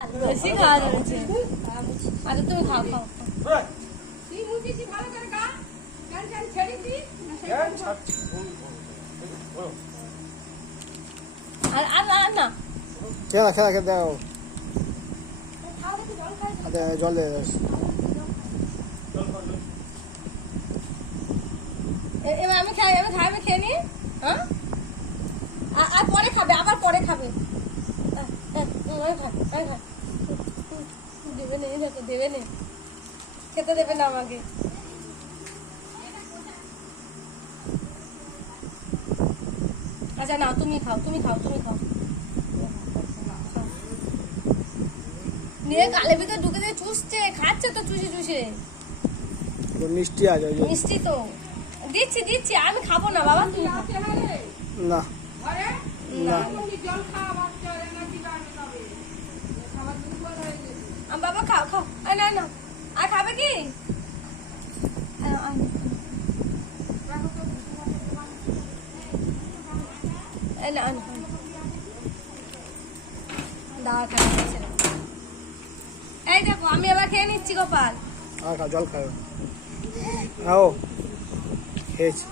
বেশি খাওয়া আচ্ছা তুমি খাও খাও আর আর না খেলা খেলা খেলা দাও আচ্ছা জল দে এ- এবার আমি খাই আমি খাই আমি খেয়ে নি হ্যাঁ আর- আর পরে খাবে আবার পরে খাবে আহ, আহ, উম, আমি খাই আমি খাই উম, উম, দেবে না দেখো দেবে না খেতে দেবে না আমাকে আচ্ছা না তুমি খাও তুমি খাও তুমি খাও নিয়ে গালে ভিতরে ঢুকে দিয়ে চুষছে খাচ্ছে তো চুষে চুষে মিষ্টি আছে মিষ্টি তো। দিচ্ছি দিচ্ছি আমি খাব না বাবা তুমি। না। না। জল খাওয়া না না আর খাবে কি না, না, দাওয়া খাই এই দেখো আমি এবার খেয়ে নিচ্ছি গোপাল। জল খাও। খেয়েছি।